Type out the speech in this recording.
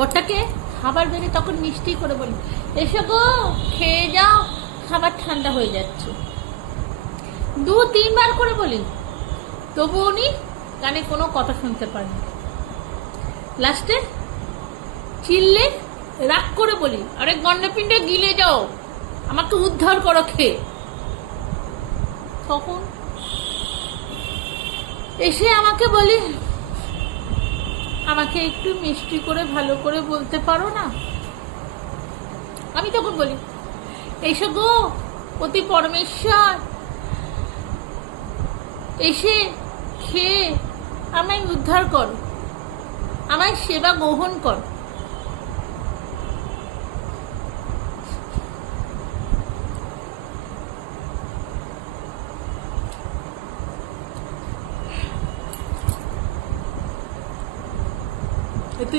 বরটাকে খাবার বেড়ে তখন মিষ্টি করে বলি, এসো গো খেয়ে যাও, খাবার ঠান্ডা হয়ে যাচ্ছে। 2-3 বার করে বলি, তবু উনি কানে কোনো কথা শুনতে পারেন। লাস্টে চিল্লে রাগ করে বলি, আরে গন্ডপিণ্ডে গিলে যাও, আমাকে উদ্ধার করো খেয়ে। তখন এসে আমাকে বলি, আমাকে একটু মিষ্টি করে ভালো করে বলতে পারো না? আমি তখন বলি, এসো গো পতি পরমেশ্বর, এসে খেয়ে আমায় উদ্ধার করো, আমায় সেবা গ্রহণ করো। এতে